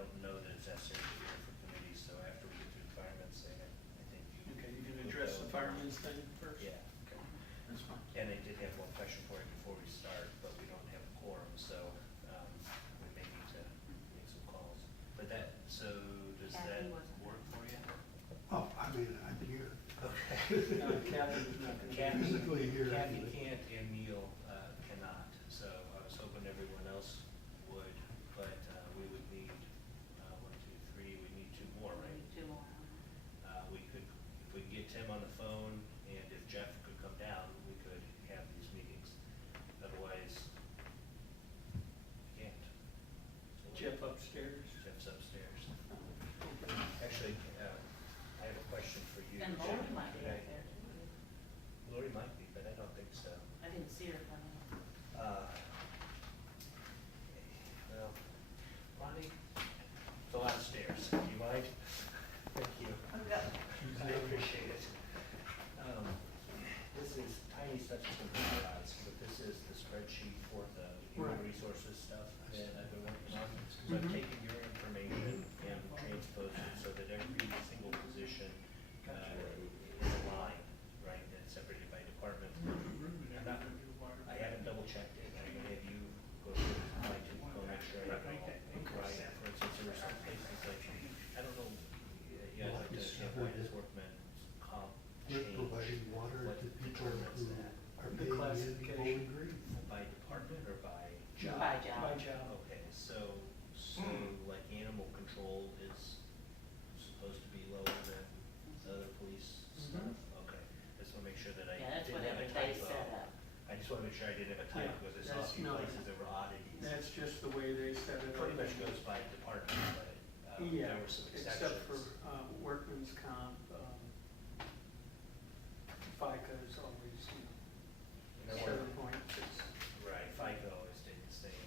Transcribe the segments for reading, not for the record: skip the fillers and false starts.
don't know that it's necessary to hear from committees, so after we get through the firemen's thing, I think. Okay, you can address the firemen's thing first? Yeah, Okay, that's fine. and I did have one question for you before we start, but we don't have a quorum, so, we may need to make some calls. But that, so does that Kathy wasn't. work for you? Oh, I mean, I'm here. Okay. Kathy's not gonna be Kathy, Physically here, Kathy anyway. can't and Neil cannot, so I was hoping everyone else would, but we would need, 1, 2, 3, we need 2 more, right? Two more. We could, if we could get Tim on the phone, and if Jeff could come down, we could have these meetings. Otherwise, we can't. So Jeff upstairs. Jeff's upstairs. Actually, I have a question for you. And Lori might be Could up I- there too. Lori might be, but I don't think so. I didn't see her coming. Well, Lonnie, it's a lot of stairs. Do you mind? Thank you. I appreciate it. This is tiny stuff you can visualize, but this is the spreadsheet for the human Right. resources stuff that I've been working on. So I've taken your information and transposed it so that every single position is aligned, right, and separated by department. I'm not, I haven't double checked it. I'm gonna have you go through it, like, to go make sure I have it all right. For instance, there were some places like, I don't know, you guys like to have why does workman's comp We're change? providing water What to people determines who that? are The paying in classification. Bowling Green. By department or by Job. By job. By job. Okay, so like animal control is supposed to be lower than other police stuff? Okay, I just wanna make sure that I Yeah, that's didn't have whatever a they typo. set up. I just wanna make sure I didn't have a typo, Yeah, because I saw a that's- few no, places that were oddities. That's just the way they set it up. Pretty much goes by department, but, Yeah, there were some exceptions. except for workman's comp, FICA is always, And there were- 7.6. Right, FICA always stayed the same.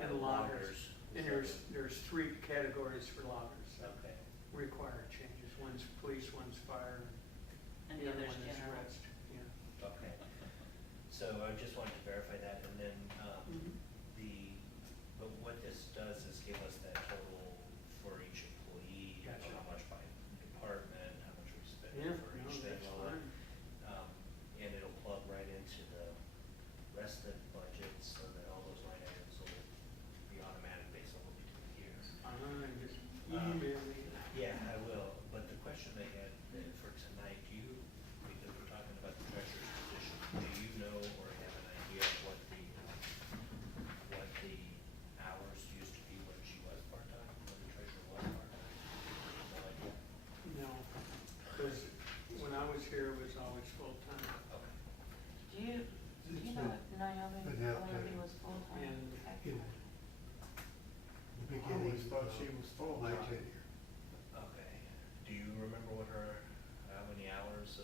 And loggers, and there's 3 categories for loggers that Okay, require changes. One's police, one's fire, And the the other other's one is general. rest, yeah. okay. So I just wanted to verify that, and then, but what this does is give us that total for each employee, Gotcha. how much by department, how much we spend Yeah, for no, each thing, that's all that. fine. And it'll plug right into the rest of the budget, so that all those line items will be automatic based on what we do here. Just email me. Yeah, I will, but the question I had for tonight, do you, because we're talking about the treasurer's position, do you know or have an idea of what the hours used to be when she was part-time, when the treasurer was part-time? No idea? No, because when I was here, it was always full-time. Okay. Do you It's know if Naomi, been half-time. Naomi was full-time? And In the I always beginning thought of she was full my time. tenure. Okay. Do you remember what how many hours,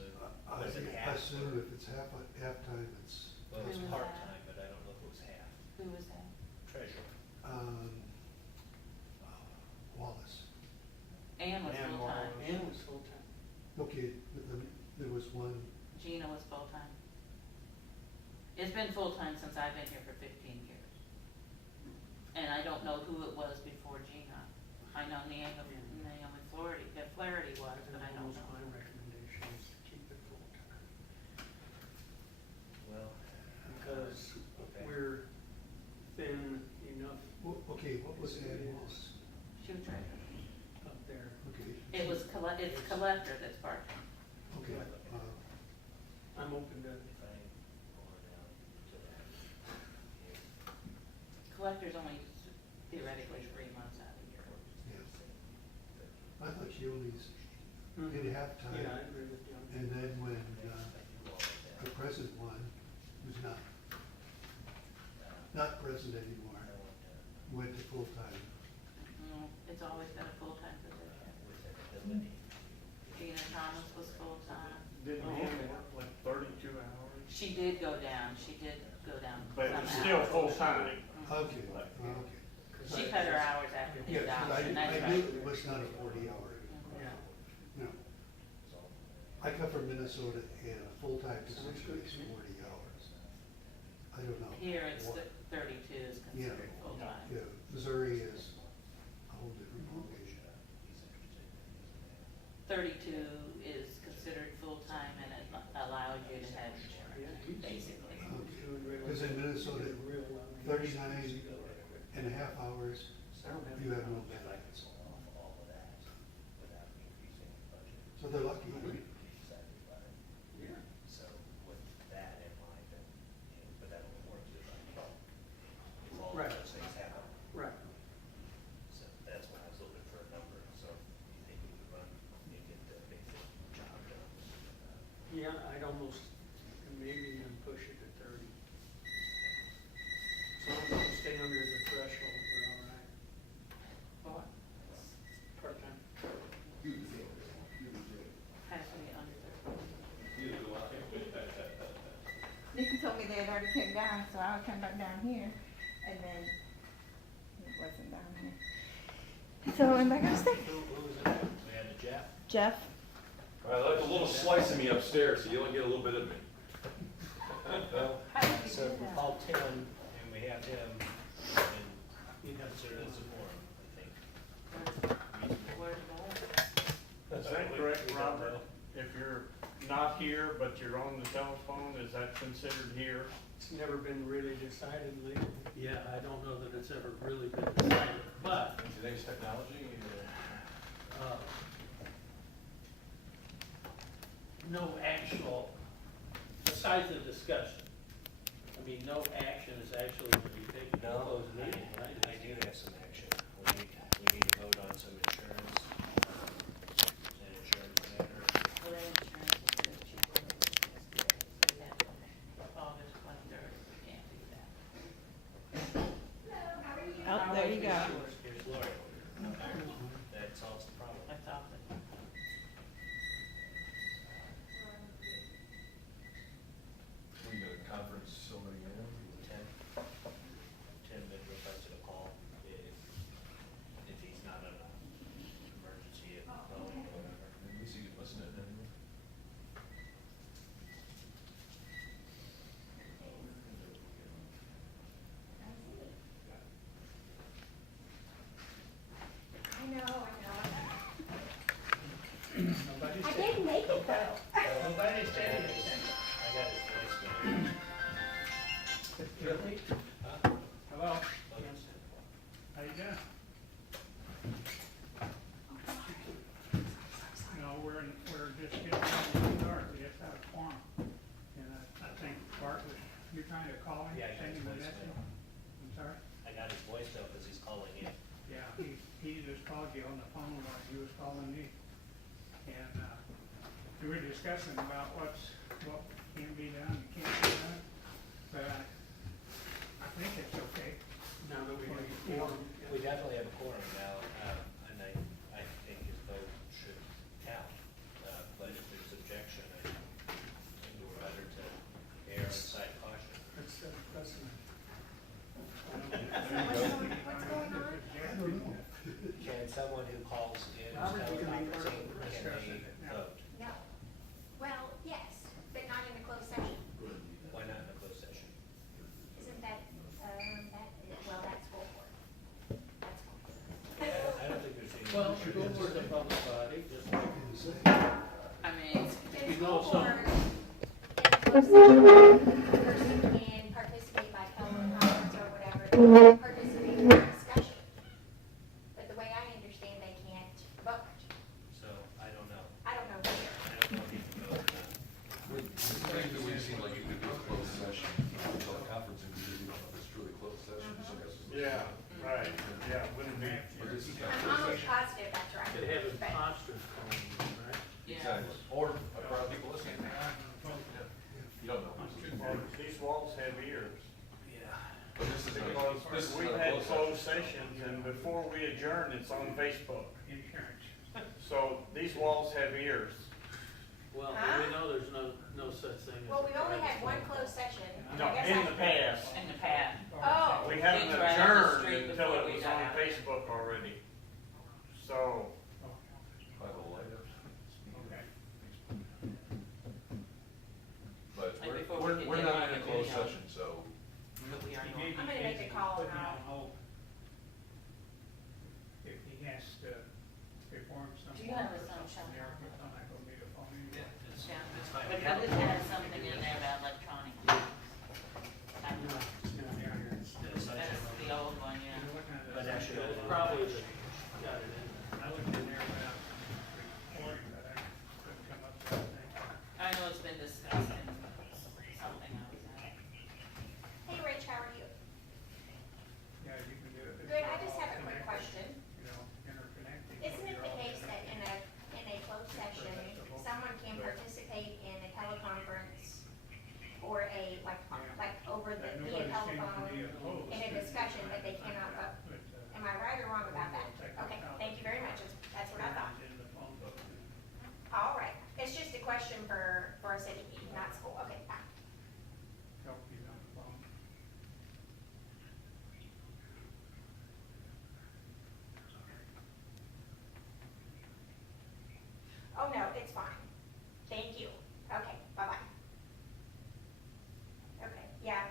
I was it half? assume if it's halftime, it's, Well, it was Who was part-time, but I don't know if it was half. Who was that? Treasurer. um, Wallace. Ann was Ann full-time. was- Ann was full-time. Okay, but then there was one, Gina was full-time. It's been full-time since I've been here for 15 years. And I don't know who it was before Gina. I know Naomi Flaherty was, but I don't That was my know. recommendation is to keep it full-time. Well. Because Okay. we're thin enough okay, what was as it Ann is Wallace? She was treasurer. up there. Okay. It's collector that's part-time. Okay, I'm open to, If I go down to that. here. Collector's only theoretically 3 months out of the year. yeah. I thought she only did halftime. yeah, I agree with you. And then when I do all of that. the present one, who's not president anymore, I want to, went to full-time. No, it's always been a full-time position. with that ability. Gina Thomas was full-time. Didn't Ann work like 32 hours? She did go down But some it's still hours. full-time. Okay, okay. She cut her hours after the Yes, but adoption, that's I right. knew it was not a 40-hour. Yeah. No. I come from Minnesota and a full-time position is 40 hours. I don't know. Here it's what- 32 is considered Yeah. full-time. Yeah, 32 is considered full-time and it allows you to have insurance, basically. Because in Minnesota, 39 and a half hours, you have no If I benefit. could solve off all of that without increasing the budget. So they're lucky. Increase everybody. Yeah. So with that in mind, and, but that only works if all Right. of those things happen. Right. So that's why I was looking for a number, so you think we could run and get the basic job done? Yeah, I'd almost, maybe even push it to 30. So long as you stay under the threshold, we're all right. What? Part-time. Has to be under 30. Nikki told me they had already came down, so I would come back down here, and then it wasn't down here. So I went back upstairs. Who was it? We had the Jeff? Jeff, I like a little slice of me upstairs, so you only get a little bit of me. Well, How did you so do if we that? call Tim and we have him, and he consider this a forum, I think. Where's that? Is that correct, Robert? If you're not here, but you're on the telephone, is that considered here? It's never been really decided legally. Yeah, I don't know that it's ever really been decided, but, In today's technology, no actual, besides the discussion, I mean, no action is actually going to be taken in No, closed meeting, right? I do have some action. We need to vote on some insurance, an insurance matter. Well, that insurance is good, cheaper than August 23rd, we can't do that. oh, there you go. Here's Lori. That solves the problem. That's off the, we got a conference so many in. Tim had requested a call if he's not in an emergency, at home or whatever. At least you can listen to it anyway. I know. Nobody I didn't make it though. Nobody said anything. I got his voicemail. Guilty? Hello? How you doing? No, we're just getting ready to start, we just had a quorum. And I think Bart was, you're trying to call him, Yeah, I got send his him a message? voicemail. I'm sorry? I got his voicemail because he's calling in. Yeah, he just called you on the phone while he was calling me. And, we were discussing about what can be done and can't be done. But I think it's okay. Now that we have a Yeah. quorum. We definitely have a quorum now, and I think his vote should count. But if there's objection, I think we're better to err on the side of caution. That's an What's going on? I don't know. Can someone who calls in Robert, you can be part of teleconferencing, the can discussion. they vote? No. Well, yes, but not in a closed session. Why not in a closed session? Isn't that, well, that's full board. That's full board. I don't think there's any. Well, school board's a public body, just like, Can you say? I mean, There's You know full some- board. In a closed session, the person can participate by teleconference or whatever, participate in the discussion. But the way I understand, they can't vote. So, I don't know. I don't know whether. I don't know if you can vote or not. It would seem like it could be a closed session, teleconferencing, because you don't know if it's truly closed session, so I guess it's. Yeah, right, yeah, wouldn't be. But this is not I'm closed almost session. positive that's right. could have But- imposters calling you, right? yeah. Exactly, or a crowd of people listening. You don't know. Well, these walls have ears. Yeah. But this is not, Because this is we've not a had closed closed session. sessions, and before we adjourn, it's on Facebook. Insurance. So these walls have ears. Well, Huh? we know there's no such thing as. Well, a we've only private had one phone closed call. session. No, I guess in I- the past. In the past. Oh. We haven't Things right up the adjourned street until before it we was got on out. Facebook already. So, By the light. Okay. But Like we're, before we we're, could we're get not on in a the closed video. session, so. But we are He not. may be I'm gonna make busy the call putting now. on hold. If he has to perform some. Do you have work a or sunshine something there. law? discussion, but they cannot vote. Am I right or wrong about that? Okay, thank you very much, that's what I thought. All right, it's just a question for a city meeting, not school, okay, bye. Help you on the phone. Oh, no, it's fine. Thank you. Okay, bye-bye. Okay, yeah.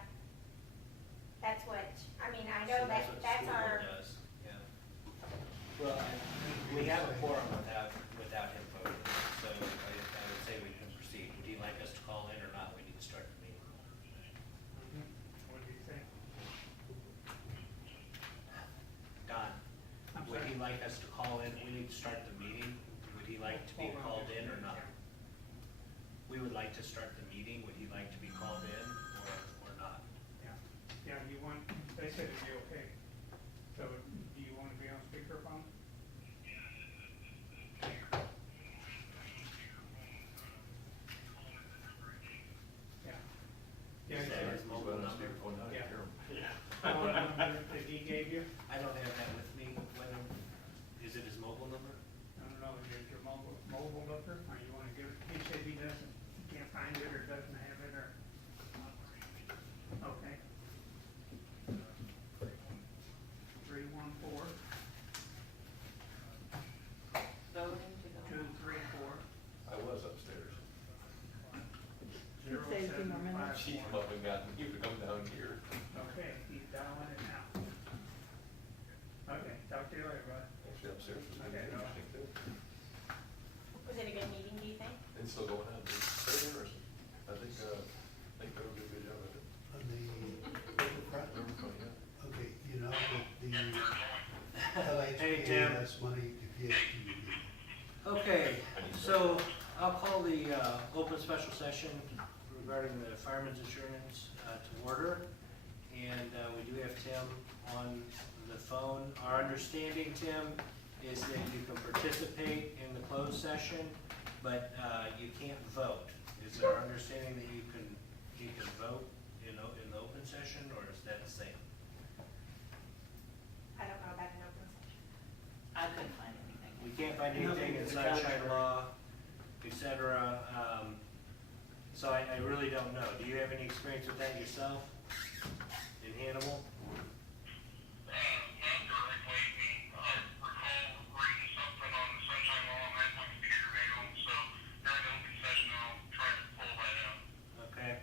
That's what, I mean, I know So that, what that's school our, board does, yeah. Well, we have a quorum without him voting, so I would say we can proceed. Would you like us to call in or not? We need to start the meeting. What do you think? Don, I'm would sorry? he like us to call in? We need to start the meeting. Would he like to be Hold on called just a in or minute, not? We would like to start the meeting. Would he like to be called in or not? Yeah, yeah, you want, they said it'd be okay. So, do you wanna be on speakerphone? Yeah. Yeah, Is that sure. his mobile number? Yeah. Yeah. Phone number that he gave you? I don't have that with me. Whether, is it his mobile number? I don't know, is it your mobile number, or you wanna give it, he said he doesn't, can't find it, or doesn't have it, or? Okay. 314 Voting to go. 234 I was upstairs. 0754. She come up and got me to come down here. Okay, he's dialing it now. Okay, talk to you later, bud. Actually upstairs was Okay, pretty no. interesting too. was it a good meeting, do you think? It's still going on, it's very interesting. I think they would do a good job of it. On the riverfront, They were funny, yeah. okay, you know, with the Hey, Tim. LHPAS money to PSTU. Okay, so I'll call the open special session regarding the fireman's insurance to order. And we do have Tim on the phone. Our understanding, Tim, is that you can participate in the closed session, but you can't vote. Is it our understanding that you can vote in the open session, or is that the same? I don't know about an open session. I couldn't find anything. We can't find anything in Nothing to the sunshine contrary. law, et cetera. So I really don't know. Do you have any experience with that yourself in Hannibal? Okay.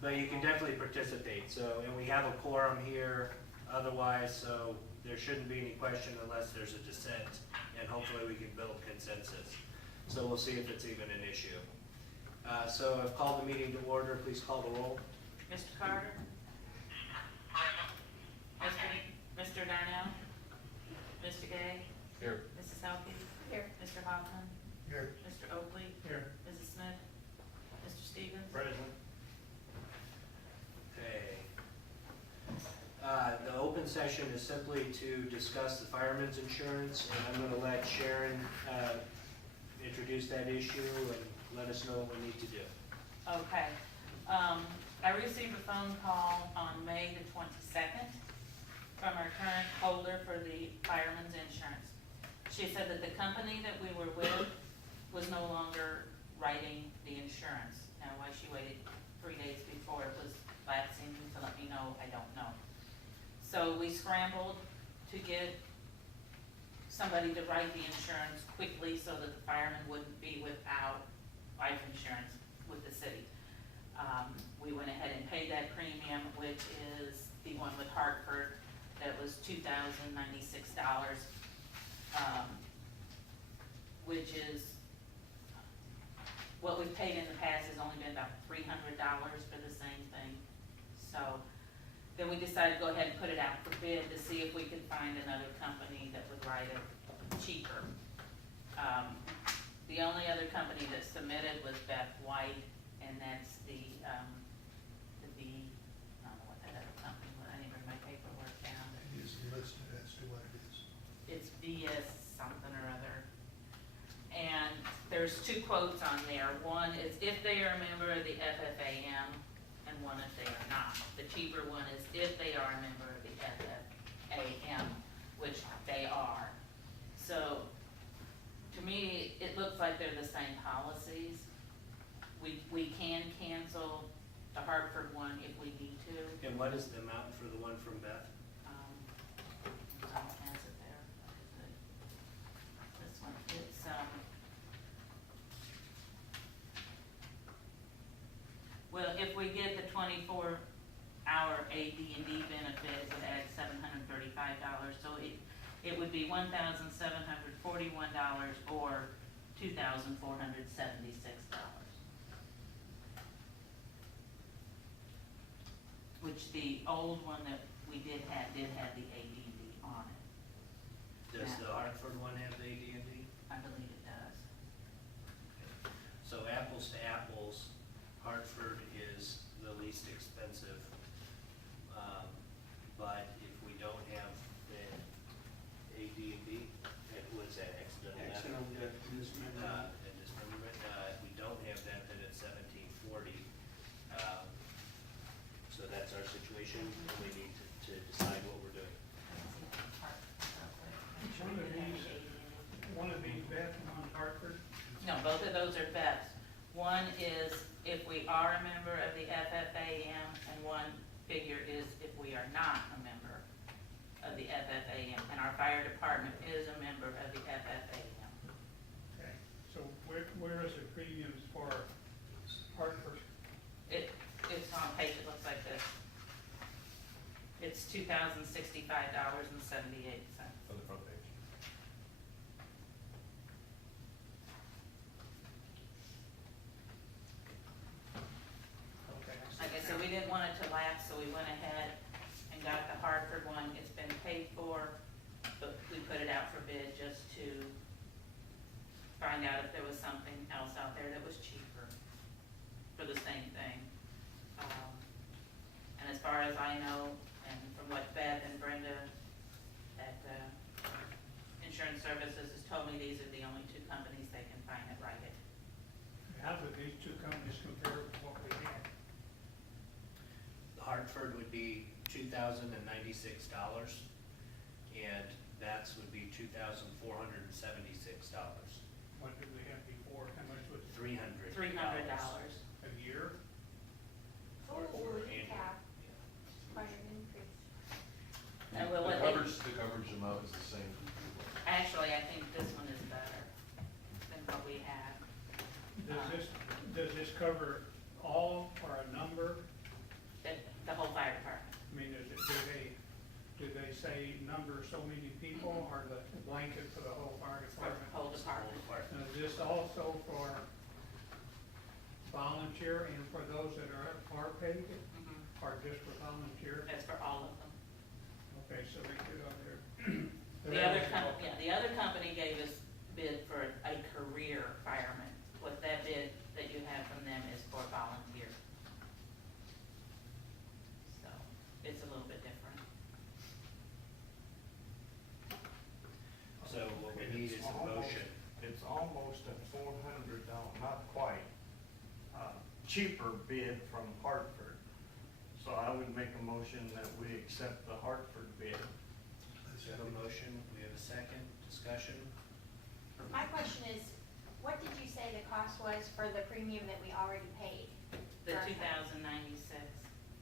But you can definitely participate, so, and we have a quorum here otherwise, so there shouldn't be any question unless there's a dissent, and hopefully we can build consensus. So we'll see if it's even an issue. So I've called the meeting to order, please call the roll. Mr. Carter? Mr. Darnell? Mr. Gay? Here. Mrs. Selke? Here. Mr. Hoffman? Here, Mr. Oakley? Here. Mrs. Smith? Mr. Stevens? Present. Okay. The open session is simply to discuss the fireman's insurance, and I'm gonna let Sharon, introduce that issue and let us know what we need to do. Okay. I received a phone call on May the 22nd from our current holder for the fireman's insurance. She said that the company that we were with was no longer writing the insurance. Now, why she waited 3 days before it was lapsing to let me know, I don't know. So we scrambled to get somebody to write the insurance quickly so that the firemen wouldn't be without life insurance with the city. We went ahead and paid that premium, which is the one with Hartford, that was $2,096, which is, what we've paid in the past has only been about $300 for the same thing. So then we decided to go ahead and put it out for bid to see if we could find another company that would write it cheaper. The only other company that submitted was Beth White, and that's the B, I don't know what that other company was, I didn't bring my paperwork down. it is listed as to what it is. It's BS something or other. And there's two quotes on there. One is if they are a member of the FFAM, and one if they are not. The cheaper one is if same policies. We can cancel the Hartford one if we need to. And what is the amount for the one from Beth? Tom has it there. This one, it's, well, if we get the 24-hour AD&D benefit, it would add $735, so it would be $1,741 or $2,476. Which the old one that we did have the AD&D on it. Does Yeah. the Hartford one have the AD&D? I believe it does. So apples to apples, Hartford is the least expensive. But if we don't have the AD&D, it was that accidental death. Accidental death, dismemberment. And dismemberment, if we don't have that, then it's 1740. So that's our situation, and we need to decide what we're doing. One of these Beth, one Hartford. No, both of those are Beth's. One is if we are a member of the FFAM, and one figure is if we are not a member of the FFAM, and our fire department is a member of the FFAM. Okay, so where is the premiums for Hartford? It's on a page that looks like this. It's $2,065.78. On the front page. Okay. Like I said, we didn't want it to lapse, so we went ahead and got the Hartford one. It's been paid for, but we put it out for bid just to find out if there was something else out there that was cheaper for the same thing. And as far as I know, and from what Beth and Brenda at Insurance Services has told me, these are the only two companies they can find that write it. How do these two companies compare with what we had? The Hartford would be $2,096, and that's would be $2,476. What did we have before? How much was it? $300. $300. A year? Holy cow, quite an increase. And well, The what they- coverage amount is the same. Actually, I think this one is better than what we had. Does this cover all or a number? The whole fire department. I mean, do they say number so many people or the blanket for the whole fire For the department? whole department. Now, is this also for volunteer and for those that are paid Mhm. or just for volunteer? That's for all of them. Okay, so they could on there. The other company gave us bid for a career fireman. What that bid that you have from them is for volunteer. So, it's a little bit different. So what we need is a motion. It's almost a $400, not quite, cheaper bid from Hartford. So I would make a motion that we accept the Hartford bid. We have a motion, we have a second, discussion. My question is, what did you say the cost was for the premium that we already paid? The For- 2096.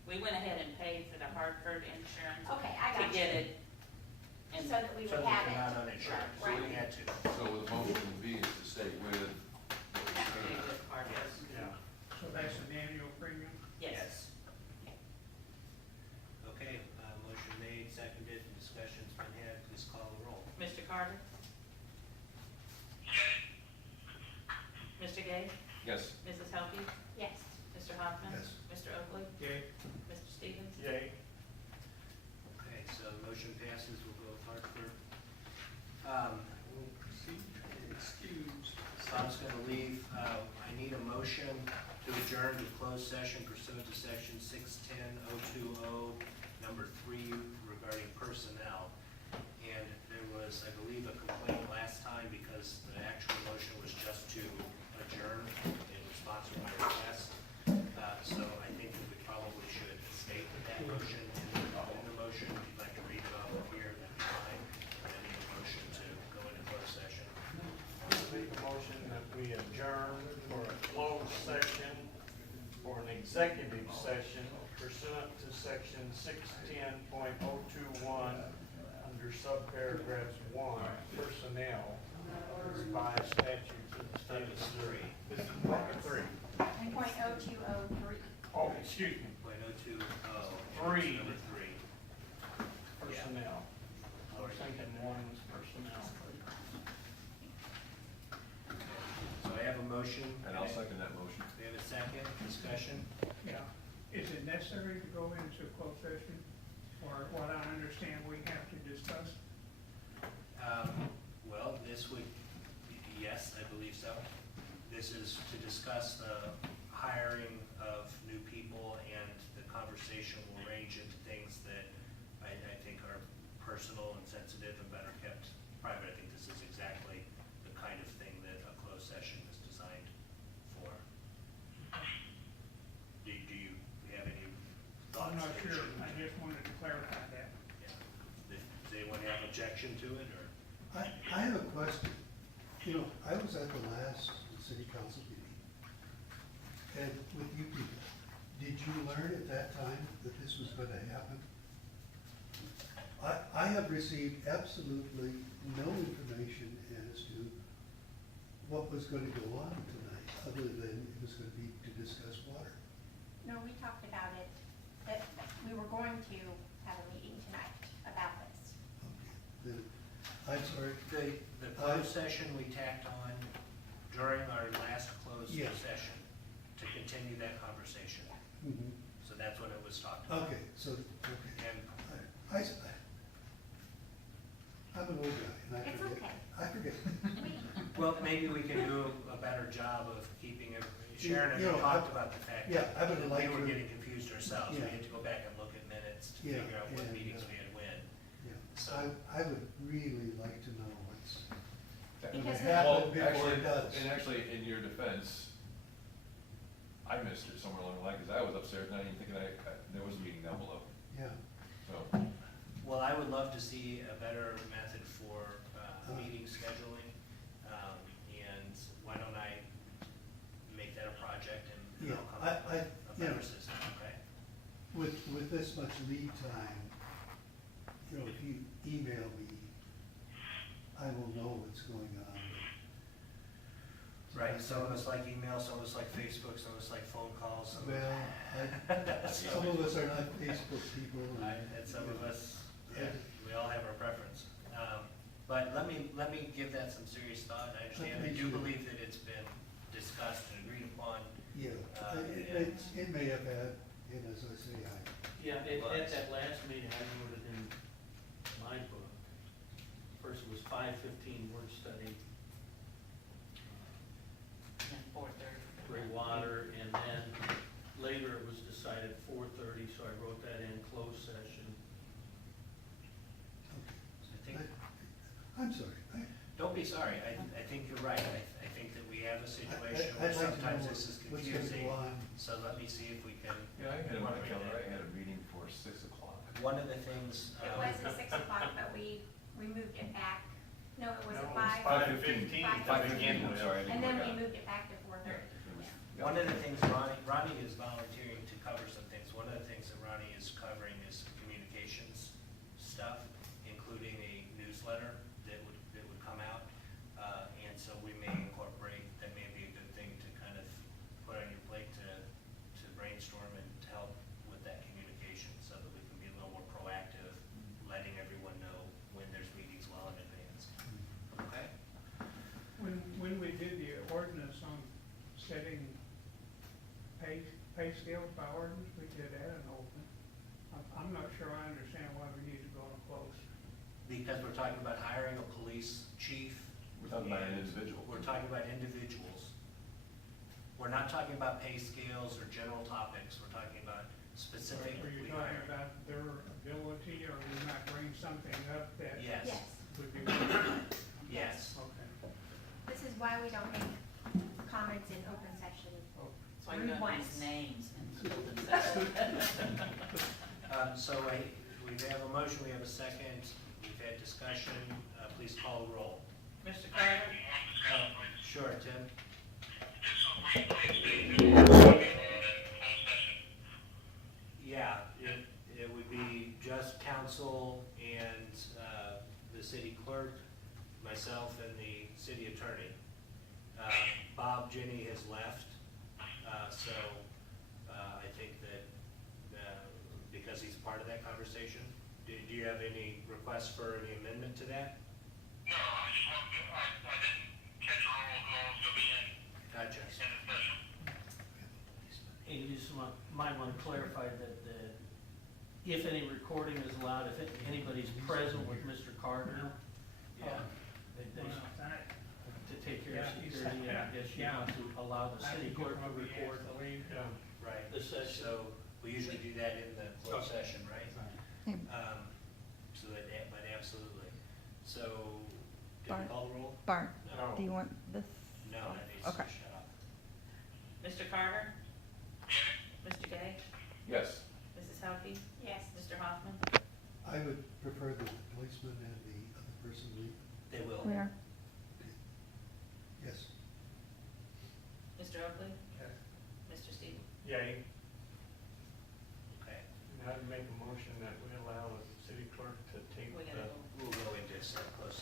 We went ahead and paid for the Hartford insurance Okay, I to got get you, it. And so that we So would we have come it. out uninsured, so we Right. had to. So the motion would be is to stay with. with Hartford. Yeah. So that's an annual premium? Yes. Okay, motion made, seconded, and discussion's been had, please call the roll. Mr. Carter? Mr. Gay? Yes. Mrs. Helke? Yes. Mr. Hoffman? Yes. Mr. Oakley? Yay. Mr. Stevens? Yay. Okay, so the motion passes, we'll go with Hartford. Excused. Bob's gonna leave, I need a motion to adjourn to closed session pursuant to section 610-020, number 3, regarding personnel. And there was, I believe, a complaint last time because the actual motion was just to adjourn in response to my request. So I think that we probably should state that motion in the motion. If you'd like to read it off here, that'd be fine. And I need a motion to go into closed session. Make a motion that we adjourn section 610.021, under subparagraph 1, personnel, is by statute to the state of Missouri. This is part 3. 3.0203. Oh, excuse me, 0.020. Three. Number 3. personnel. I was thinking 1 was personnel. So I have a motion. And I'll second that motion. We have a second, discussion. Yeah. Is it necessary to go into closed session? Or what I understand we have to discuss? Well, this would, yes, I believe so. This is to discuss the hiring of new people, and the conversation will range into things that I think are personal and sensitive and better kept private. I think this is exactly the kind of thing that a closed session is designed for. Do you have any thoughts? I'm not that it sure. should- I just wanted to clarify that. Yeah. Does anyone have objection to it, or? I have a question. You know, I was at the last city council meeting, and with you people, did you learn at that time that this was gonna happen? I have received absolutely no information as to what was gonna go on tonight, other than it was gonna be to discuss water. No, we talked about it, that we were going to have a meeting tonight about this. Okay, then, I'm sorry, The closed session we tacked on during our last closed Yeah. session to continue that conversation. mhm, So that's what it was talked about. okay, so, okay. And I'm an old guy, and I It's forget. okay. I forget. well, maybe we can do a better job of keeping it. Sharon and You I know, talked about the fact yeah, I that would we like were to- getting confused ourselves. We Yeah. had to go back and look at minutes to Yeah, figure out what and, meetings we had when. Yeah, So- I would really like to know what's gonna Because Well, happen before actually, it does. and actually, in your defense, I missed it somewhere along the line, because I was upstairs, not even thinking there was a meeting down below, Yeah, so. Well, I would love to see a better method for meeting scheduling. And why don't I make that a project, and Yeah, I'll come up I- with a you know- better system, okay? with this much lead time, you know, if you email me, I will know what's going on. Right, some of us like email, some of us like Facebook, some of us like phone calls. some of us- Well, some of us are not Facebook people. And some of us, yeah, we all have our preference. But let me give that some serious thought. I understand, I do Appreciate it. believe that it's been discussed and agreed upon. Yeah, it may have had, and as I say, Yeah, at that last meeting, I wrote it in my book. First it was 5:15 word study, And 4:30. gray water, and then later it was decided 4:30, so I wrote that in closed session. I think, I'm sorry. don't be sorry, I think you're right. I think that we have a situation where I'd like to know sometimes this is what's gonna confusing. go on. So let me see if we can. Yeah, I had in my incorporate calendar, that. I had a meeting for 6 o'clock. One of the things. It was at 6 o'clock, but we moved it back. No, it was No, at it was 5. 5:15 to begin with. Sorry, I didn't And then work we out. moved it back to 4:30. It was- Yeah. One of the things Ronnie is volunteering to cover some things. One of the things that Ronnie is covering is communications stuff, including a newsletter that would come out. And so we may incorporate, that may be a good thing to kind of put on your plate to brainstorm and to help with that communication, so that we can be a little more proactive, letting everyone know when there's meetings well in advance. Okay? When we did the ordinance on setting pay scales by ordinance, we did that in open. I'm not sure I understand why we need to go in close. Because we're talking about hiring a police chief. We're talking about an and individual. We're talking about individuals. We're not talking about pay scales or general topics, we're talking about specific. Are you talking about their ability, or we might bring something up that Yes, Yes. would be? yes. Okay. This is why we don't make comments in open session. That's why you don't Once. use names in the open session. So we have a motion, we have a second, we've had discussion, please call the roll. Mr. Carter? Sure, Tim? Yeah, council and the city clerk, myself and the city attorney. Bob Jenny has left, so I think that because he's part of that conversation, do you have any requests for any amendment to that? No, I just want to, I didn't catch a roll who else will be in Gotcha. the session. And you just might want to clarify that if any recording is allowed, if anybody's present with Mr. Carter, Yeah. they Well, should- that- to take care of Yeah, you security, and I said- guess you yeah. want to allow the I city think you'll clerk to probably record. have to leave. Right. The session. So we usually do that in the closed session, right? Hey, So that, but absolutely. So, did you Bart. call the roll? Bart, No. do you want this? No, that needs to Okay. shut up. Mr. Carter? Mr. Gay? Yes. Mrs. Halke? Yes. Mr. Hoffman? I would prefer that the policeman and the other person leave. They will. We are, Yes. Mr. Oakley? Yes. Mr. Steven? Yay. Okay. And I'd make a motion that we allow the city clerk to take We the gotta go. We'll go into closed session.